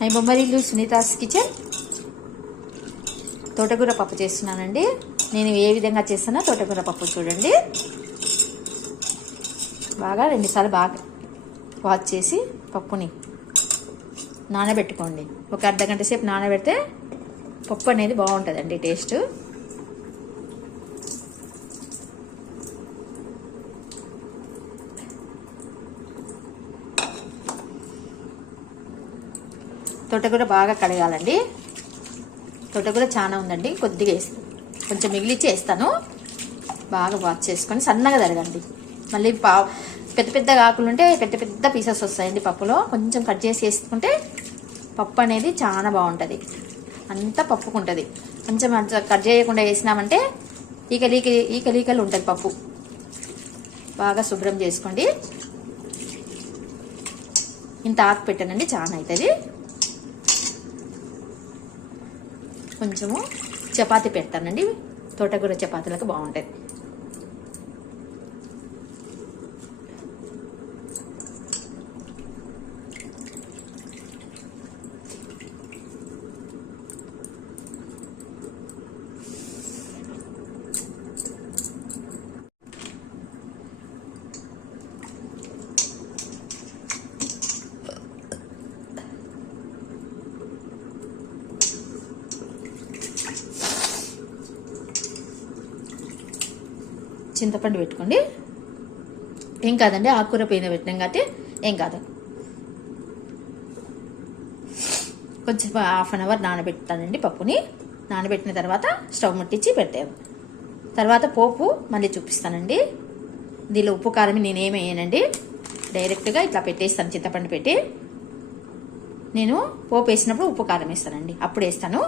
My Bommarillu Sunita's kitchen. తోటకూర పప్పు చేస్తున్నానండి. నేను ఏ విధంగా చేస్తున్నా తోటకూర పప్పు చూడండి. బాగా రెండుసార్లు బాగా వాష్ చేసి పప్పుని నానబెట్టుకోండి. ఒక అర్ధ గంట సేపు నానబెడితే పప్పు అనేది బాగుంటుందండి టేస్ట్. తోటకూర బాగా కడగాలండి. తోటకూర చాలా ఉందండి. కొద్దిగా వేస్తాను కొంచెం మిగిలిచ్చి వేస్తాను. బాగా వాష్ చేసుకొని సన్నగా తరగండి. మళ్ళీ పా పెద్ద పెద్ద ఆకులు ఉంటే పెద్ద పెద్ద పీసెస్ వస్తాయండి పప్పులో. కొంచెం కట్ చేసి వేసుకుంటే పప్పు అనేది చాలా బాగుంటుంది. అంతా పప్పుకుంటుంది. కొంచెం కట్ చేయకుండా వేసినామంటే ఈకలీక ఈకలీకలు ఉంటుంది పప్పు. బాగా శుభ్రం చేసుకోండి. ఇంత ఆకు పెట్టానండి చాలా అవుతుంది కొంచెము చపాతీ పెడతానండి. తోటకూర చపాతీలకు బాగుంటుంది చింతపండు పెట్టుకోండి. ఏం కాదండి ఆకుకూర పైన పెట్టినాం కాబట్టి ఏం కాదు. కొంచెం హాఫ్ అన్ అవర్ నానబెడతానండి పప్పుని. నానబెట్టిన తర్వాత స్టవ్ ముట్టించి పెట్టాను తర్వాత పోపు మళ్ళీ చూపిస్తానండి. దీనిలో ఉప్పు కారం నేనేమేయనండి డైరెక్ట్గా ఇట్లా పెట్టేస్తాను చింతపండు పెట్టి. నేను పోపు వేసినప్పుడు ఉప్పు కారం వేస్తానండి. అప్పుడు వేస్తాను.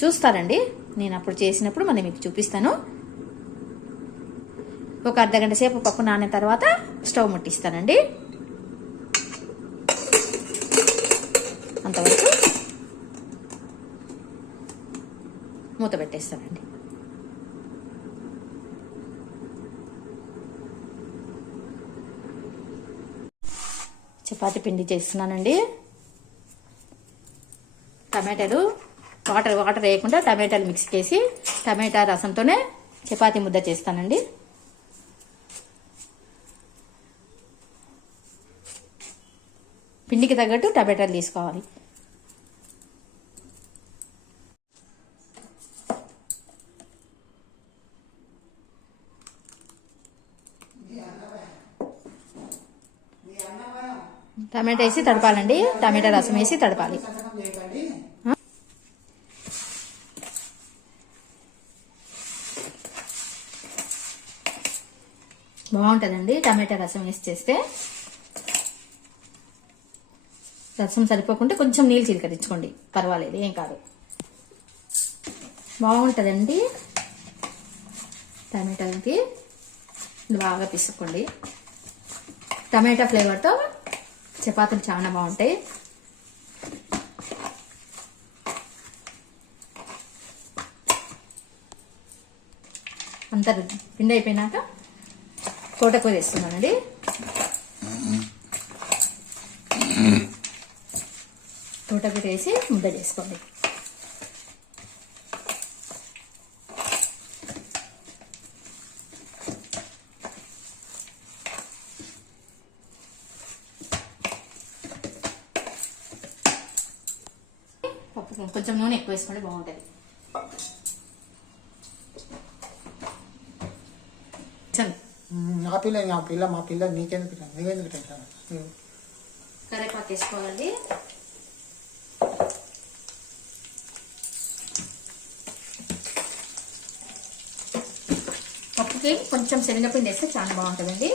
చూస్తారండి. నేను అప్పుడు చేసినప్పుడు మళ్ళీ మీకు చూపిస్తాను. ఒక అర్ధ గంట సేపు పప్పు నానిన తర్వాత స్టవ్ ముట్టిస్తానండి. అంతవరకు మూత పెట్టేస్తానండి. చపాతి పిండి చేస్తున్నానండి. టమాటాలు వాటర్ వాటర్ వేయకుండా టమాటాలు మిక్స్ వేసి టమాటా రసంతోనే చపాతీ ముద్ద చేస్తానండి. పిండికి తగ్గట్టు టమాటాలు తీసుకోవాలి. టమాటా వేసి తడపాలండి. టమాటా రసం వేసి తడపాలి. బాగుంటుందండి టమాటా రసం వేసి చేస్తే. రసం సరిపోకుంటే కొంచెం నీళ్ళు చిలకరించుకోండి. పర్వాలేదు ఏం కాదు. బాగుంటుందండి. టమాటాలకి బాగా పిసుకోండి టమాటా ఫ్లేవర్తో చపాతీలు చాలా బాగుంటాయి. అంతా పిండి అయిపోయినాక తోటకూర వేస్తున్నానండి. తోటకూర వేసి ముద్ద చేసుకోండి. పప్పు కొంచెం నూనె ఎక్కువ వేసుకోండి బాగుంటుంది. నా పిల్ల నా పిల్ల మా పిల్ల నీకెందుకు నీకెందుకు కరేపాకు వేసుకోవాలండి. పప్పుకి కొంచెం శనగపిండి వేస్తే చాలా బాగుంటుందండి.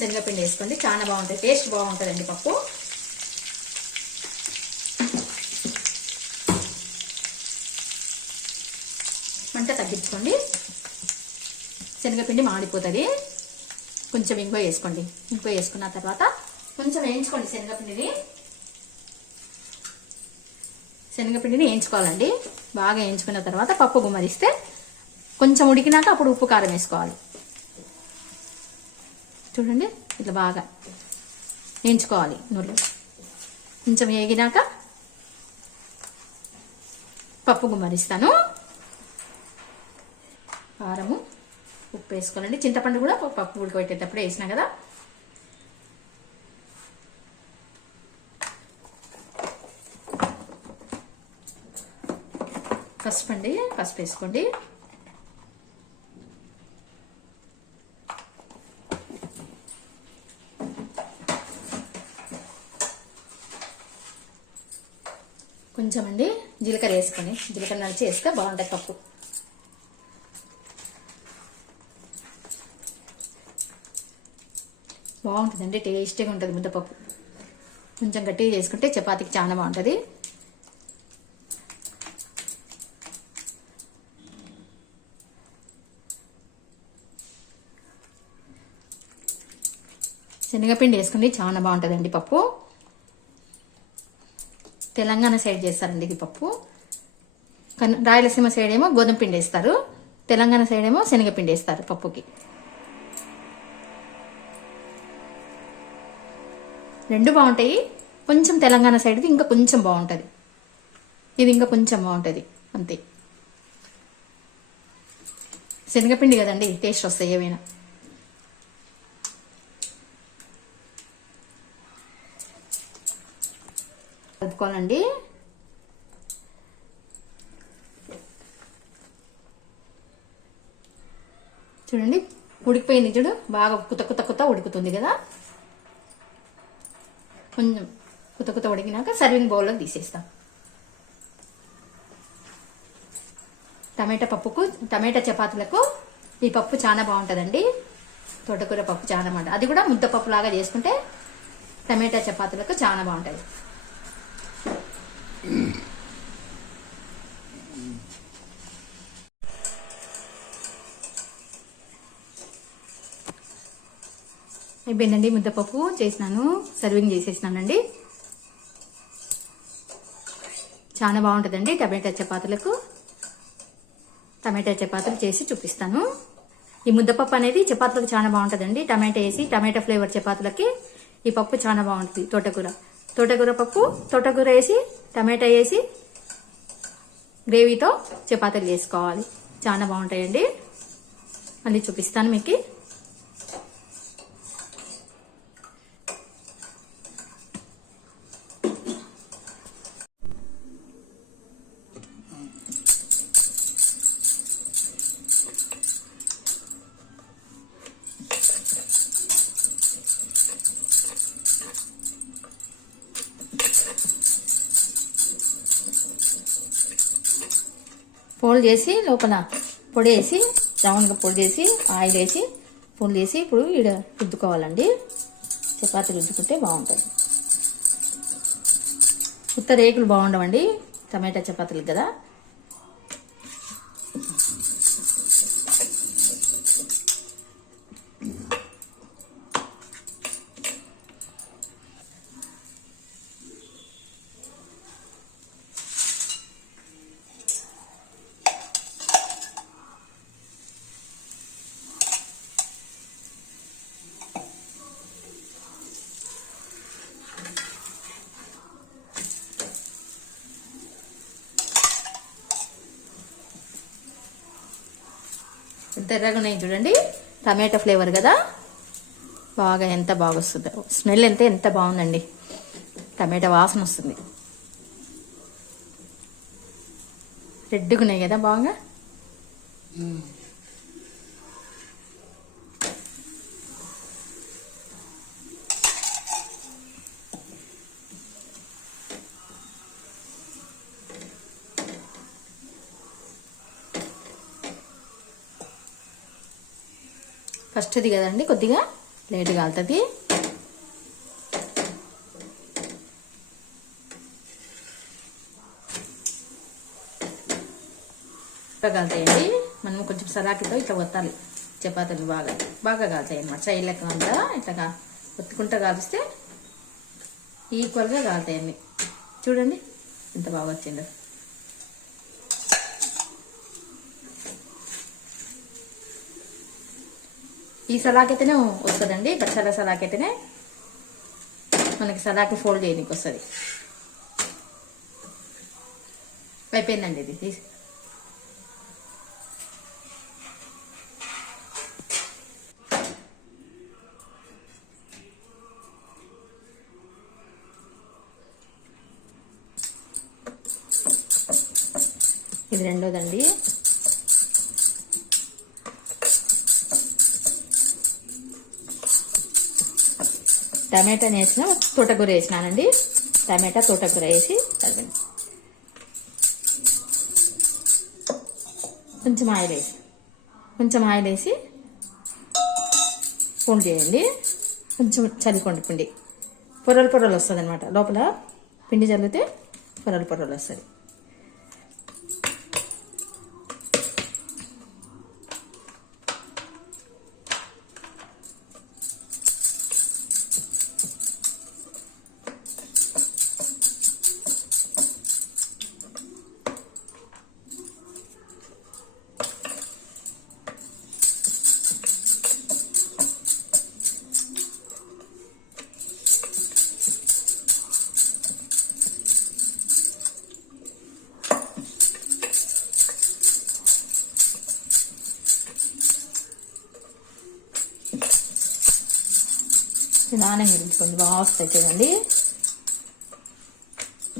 శనగపిండి వేసుకోండి చాలా బాగుంటుంది టేస్ట్ బాగుంటుందండి పప్పు. మంట తగ్గించుకోండి. శనగపిండి మాడిపోతుంది. కొంచెం ఇంకో వేసుకోండి. ఇంకో వేసుకున్న తర్వాత కొంచెం వేయించుకోండి శనగపిండిని. శనగపిండిని వేయించుకోవాలండి. బాగా వేయించుకున్న తర్వాత పప్పు గుమ్మరిస్తే కొంచెం ఉడికినాక అప్పుడు ఉప్పు కారం వేసుకోవాలి. చూడండి ఇట్లా బాగా వేయించుకోవాలి నూనెలో. కొంచెం వేగినాక పప్పు గుమ్మరిస్తాను. కారము ఉప్పు వేసుకోవాలండి. చింతపండు కూడా పప్పు ఉడకబెట్టేటప్పుడు వేసినా కదా. పసుపు అండి పసుపు వేసుకోండి. కొంచెం అండి జీలకర్ర వేసుకొని జీలకర్ర నలిచి వేస్తే బాగుంటుంది పప్పు. బాగుంటుందండి టేస్టీగా ఉంటుంది ముద్దపప్పు కొంచెం గట్టిగా చేసుకుంటే చపాతీకి చాలా బాగుంటుంది. శనగపిండి వేసుకుని చాలా బాగుంటుందండి పప్పు. తెలంగాణ సైడ్ చేస్తారండి ఇది పప్పు. కన్- రాయలసీమ సైడ్ ఏమో గోధుమ పిండి వేస్తారు. తెలంగాణ సైడ్ ఏమో శనగపిండి వేస్తారు పప్పుకి. రెండు బాగుంటాయి. కొంచెం తెలంగాణ సైడ్ది ఇంకా కొంచెం బాగుంటుంది. ఇది ఇంకా కొంచెం బాగుంటుంది. అంతే. శనగపిండి కదండి టేస్ట్ వస్తాయి ఏమైనా కలుపుకోవాలండి. చూడండి ఉడికిపోయింది చూడు. బాగా కుత కుత కుత ఉడుకుతుంది కదా. కొంచెం కుత కుత ఉడికినాక సర్వింగ్ బౌల్లో తీసేస్తాం. టమాటా పప్పుకు టమాటా చపాతీలకు ఈ పప్పు చాలా బాగుంటుందండి. తోటకూర పప్పు చాలా బాగుంటుంది. అది కూడా ముద్దపప్పు లాగా చేసుకుంటే టమాటా చపాతీలకు చాలా బాగుంటుంది. అయిపోయిందండి ముద్దపప్పు చేసినాను సర్వింగ్ చేసేసినానండి. చాలా బాగుంటుందండి టమాటా చపాతీలకు. టమాటా చపాతీలు చేసి చూపిస్తాను. ఈ ముద్దపప్పు అనేది చపాతీలకు చాలా బాగుంటుందండి. టమాటా వేసి టమాటా ఫ్లేవర్ చపాతీలకి ఈ పప్పు చాలా బాగుంటుంది తోటకూర. తోటకూర పప్పు తోటకూర వేసి టమాటా వేసి గ్రేవీతో చపాతీలు చేసుకోవాలి. చాలా బాగుంటాయండి. మళ్ళీ చూపిస్తాను మీకు. ఫోల్డ్ చేసి లోపల పొడి వేసి రౌండ్గా పొడి చేసి ఆయిల్ వేసి ఫోల్డ్ చేసి ఇప్పుడు ఈడ రుద్దుకోవాలండి. చపాతీ రుద్దుకుంటే బాగుంటుంది. ఉత్త రేకులు బాగుండవండి. టమాటా చపాతీలకు కదా. ఎర్రగా ఉన్నాయి చూడండి. టమాటా ఫ్లేవర్ కదా. బాగా ఎంత బాగా వస్తుంది స్మెల్ ఎంత ఎంత బాగుందండి. టమాటా వాసన వస్తుంది. రెడ్గా ఉన్నాయి కదా బాగా? ఫస్ట్ది కదండి కొద్దిగా లేట్ కాలుతుంది కాలుతాయండి మనం కొంచెం సరాకితో ఇట్లా కొత్తాలి చపాతీలు బాగా బాగా కాలుతాయి అన్నమాట సైడ్లకు అంతా ఇట్లా ఒత్తుకుంటా కాలిస్తే ఈక్వల్గా కాలుతాయండి చూడండి ఎంత బాగా వచ్చిందో. ఈ సలాకైతేనే వస్తుందండి బచ్చాల సలాకైతేనే మనకి సలాకి ఫోల్డ్ చేయడానికి వస్తుంది. అయిపోయిందండి ఇది ఇది రెండోదండి. టమాటా వేసిన తోటకూర వేసినానండి. టమాటా తోటకూర వేసి కలిపండి. కొంచెం ఆయిల్ వేసి కొంచెం ఆయిల్ వేసి పొండి చేయండి. కొంచెం చల్లుకోండి పిండి పొరలు పొరలు వస్తుంది అనమాట లోపల పిండి చల్లితే పొరలు పొరలు వస్తుంది. నిదానంగా గురించుకోండి బాగా వస్తాయి చూడండి.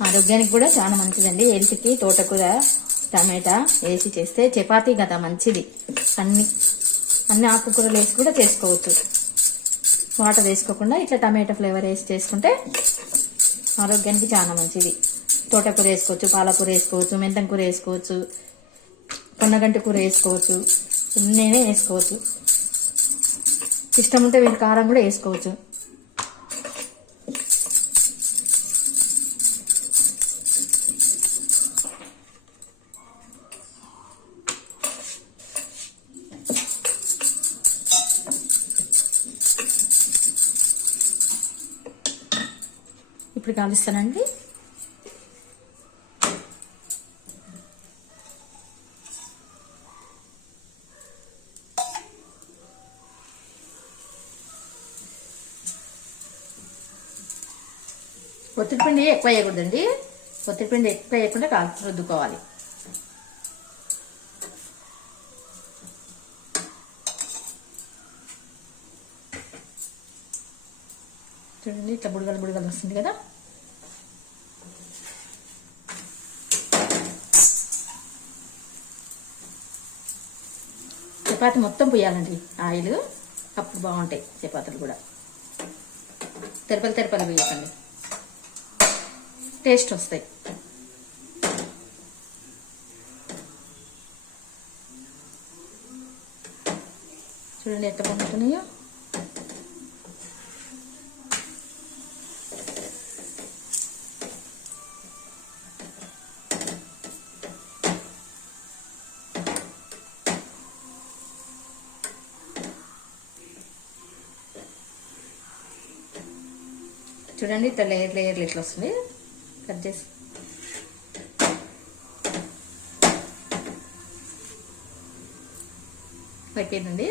ఆరోగ్యానికి కూడా చాలా మంచిదండి. హెల్త్కి తోటకూర టమాటా వేసి చేస్తే చపాతీ కదా మంచిది. అన్ని అన్ని ఆకుకూరలు వేసి కూడా చేసుకోవచ్చు. వాటర్ వేసుకోకుండా ఇట్లా టమాటా ఫ్లేవర్ వేసి చేసుకుంటే ఆరోగ్యానికి చాలా మంచిది. తోటకూర వేసుకోవచ్చు పాలకూర వేసుకోవచ్చు మెంతం కూర వేసుకోవచ్చు పొన్నగంటి కూర వేసుకోవచ్చు నేనే వేసుకోవచ్చు. ఇష్టం ఉంటే వీళ్ళు కారం కూడా వేసుకోవచ్చు. ఇప్పుడు కాలుస్తానండి ఒత్తిడి పిండి ఎక్కువ వేయకూడదండి. ఒత్తిడి పిండి ఎక్కువ వేయకుండా కాల్చి రుద్దుకోవాలి. చూడండి ఇట్లా బుడగలు బుడగలు వస్తుంది కదా. చపాతి మొత్తం పోయాలండి. ఆయిల్ అప్పుడు బాగుంటాయి చపాతీలు కూడా. తెరపలు తెరపలు వేయకండి. టేస్ట్ వస్తాయి. చూడండి ఎట్లా బాగుంటున్నాయో చూడండి ఇట్లా లేయర్ లేయర్లు ఇట్లా వస్తుంది. కట్ చేసి. అయిపోయిందండి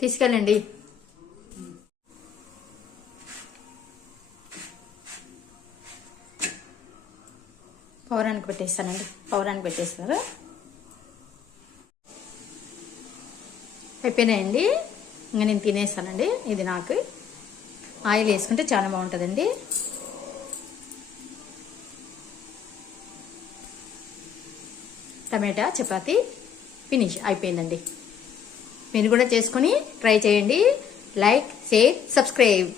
తీసుకెళ్ళండి. పౌరానికి పెట్టేస్తానండి. పౌరానికి పెట్టేస్తారు. అయిపోయినాయండి. ఇంకా నేను తినేస్తానండి. ఇది నాకు. ఆయిల్ వేసుకుంటే చాలా బాగుంటుందండి. టమాటా చపాతి ఫినిష్ అయిపోయిందండి. మీరు కూడా చేసుకొని ట్రై చేయండి. Like share subscribe.